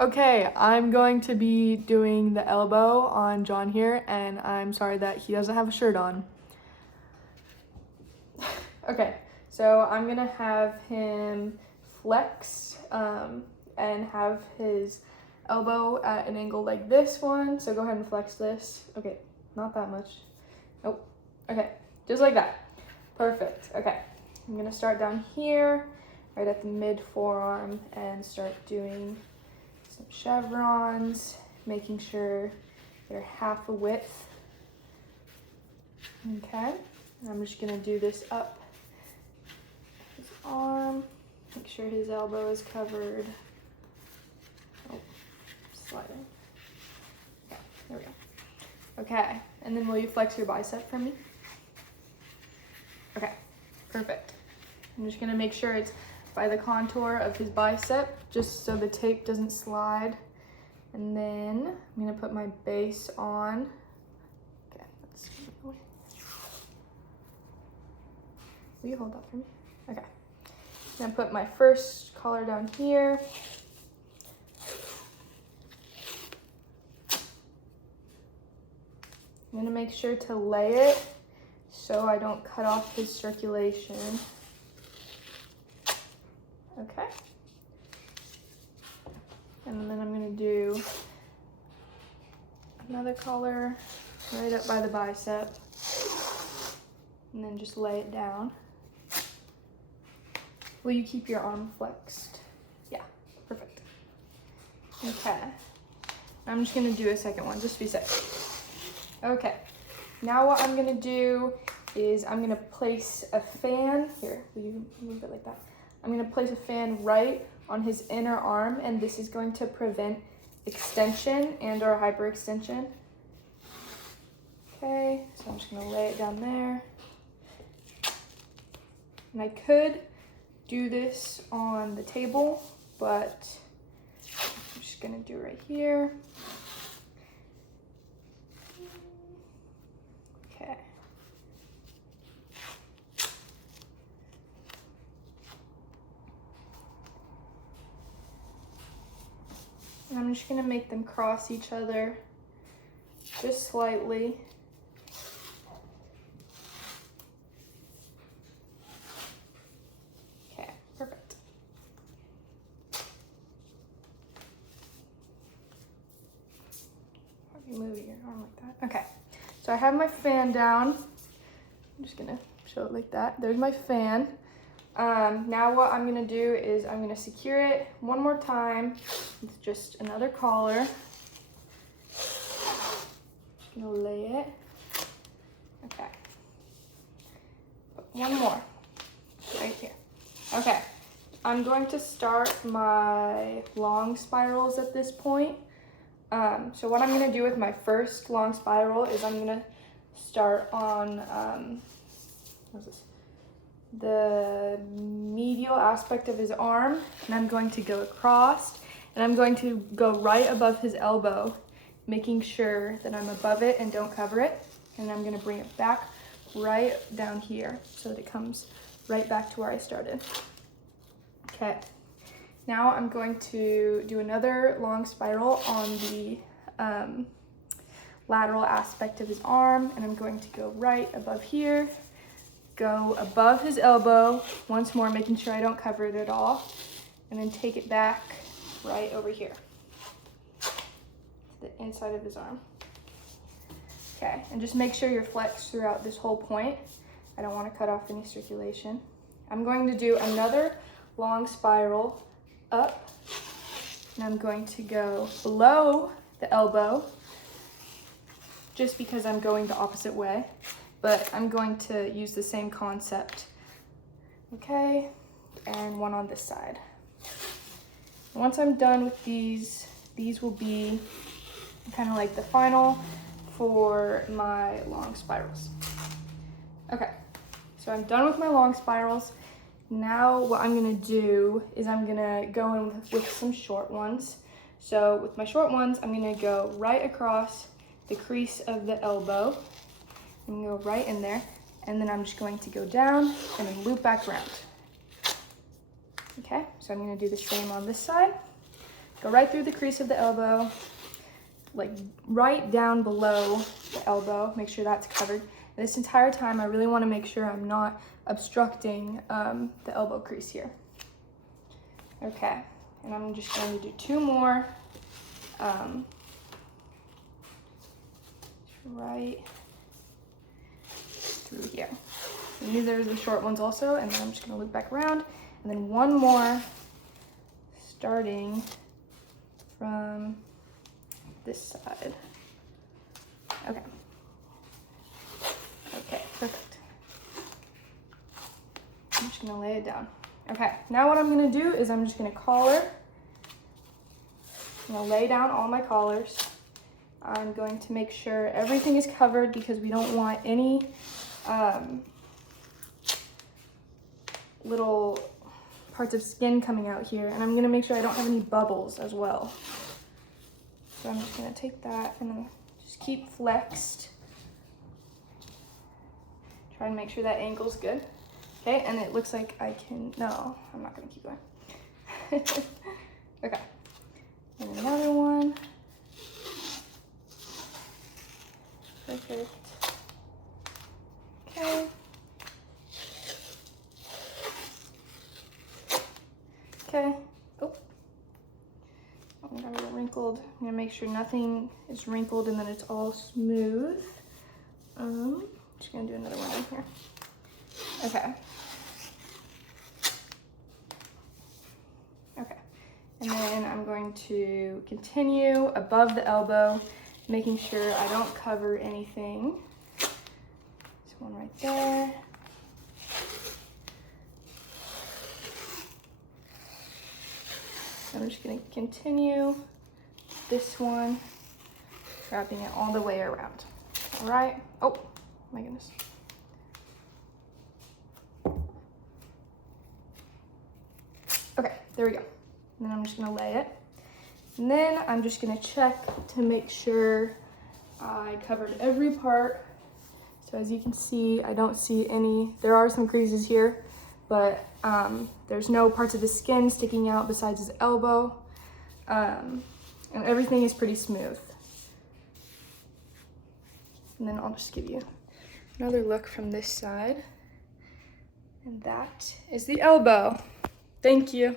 Okay, I'm going to be doing the elbow on John here, and I'm sorry that he doesn't have a shirt on. Okay, so I'm gonna have him flex and have his elbow at an angle like this one. So go ahead and flex this. Okay, not that much. Nope. Okay, just like that. Perfect. Okay, I'm gonna start down here, right at the mid forearm, and start doing some chevrons, making sure they're half a width. Okay, and I'm just gonna do this up his arm, make sure his elbow is covered. Oh, sliding. Okay, there we go. Okay, and then will you flex your bicep for me? Okay, perfect. I'm just gonna make sure it's by the contour of his bicep, just so the tape doesn't slide. And then I'm gonna put my base on. Okay, let's get away. Will you hold that for me? Okay. I'm gonna put my first collar down here. I'm gonna make sure to lay it so I don't cut off his circulation. Okay. And then I'm gonna do another collar right up by the bicep. And then just lay it down. Will you keep your arm flexed? Yeah, perfect. Okay. I'm just gonna do a second one, just to be safe. Okay. Now what I'm gonna do is I'm gonna place a fan. Here, will you move it like that? I'm gonna place a fan right on his inner arm, and this is going to prevent extension and or hyperextension. Okay, so I'm just gonna lay it down there. And I could do this on the table, but I'm just gonna do it right here. Okay. And I'm just gonna make them cross each other just slightly. Okay, perfect. How do you move your arm like that? Okay, so I have my fan down. I'm just gonna show it like that. There's my fan. Now what I'm gonna do is I'm gonna secure it one more time with just another collar. Just gonna lay it. Okay. One more, right here. Okay, I'm going to start my long spirals at this point. So what I'm gonna do with my first long spiral is I'm gonna start on, what's this? The medial aspect of his arm, and I'm going to go across, and I'm going to go right above his elbow, making sure that I'm above it and don't cover it. And I'm gonna bring it back right down here so that it comes right back to where I started. Okay, now I'm going to do another long spiral on the lateral aspect of his arm, and I'm going to go right above here, go above his elbow once more, making sure I don't cover it at all, and then take it back right over here to the inside of his arm. Okay, and just make sure you're flexed throughout this whole point. I don't want to cut off any circulation. I'm going to do another long spiral up, and I'm going to go below the elbow just because I'm going the opposite way, but I'm going to use the same concept. Okay, and one on this side. Once I'm done with these will be kind of like the final for my long spirals. Okay, so I'm done with my long spirals. Now what I'm gonna do is I'm gonna go in with some short ones. So with my short ones, I'm gonna go right across the crease of the elbow. I'm gonna go right in there, and then I'm just going to go down and then loop back around. Okay, so I'm gonna do the same on this side. Go right through the crease of the elbow, like right down below the elbow. Make sure that's covered. And this entire time, I really want to make sure I'm not obstructing the elbow crease here. Okay, and I'm just going to do 2 more. Right through here. And these are the short ones also, and then I'm just going to loop back around, and then 1 more starting from this side. Okay. Okay, perfect. I'm just going to lay it down. Okay, now what I'm going to do is I'm just going to collar. I'm going to lay down all my collars. I'm going to make sure everything is covered because we don't want any little parts of skin coming out here. And I'm going to make sure I don't have any bubbles as well. So I'm just going to take that and then just keep flexed. Try and make sure that ankle's good. Okay, and it looks like I can, no, I'm not going to keep going. Okay, and another one. Perfect. Okay. Okay. Oh. I got a little wrinkled. I'm gonna make sure nothing is wrinkled and that it's all smooth. Just gonna do another one in here. Okay. Okay. And then I'm going to continue above the elbow, making sure I don't cover anything. There's one right there. I'm just going to continue this one, wrapping it all the way around. All right. Oh, my goodness. Okay, there we go. And then I'm just going to lay it. And then I'm just going to check to make sure I covered every part. So as you can see, I don't see any, there are some creases here, but there's no parts of the skin sticking out besides his elbow. And everything is pretty smooth. And then I'll just give you another look from this side. And that is the elbow. Thank you.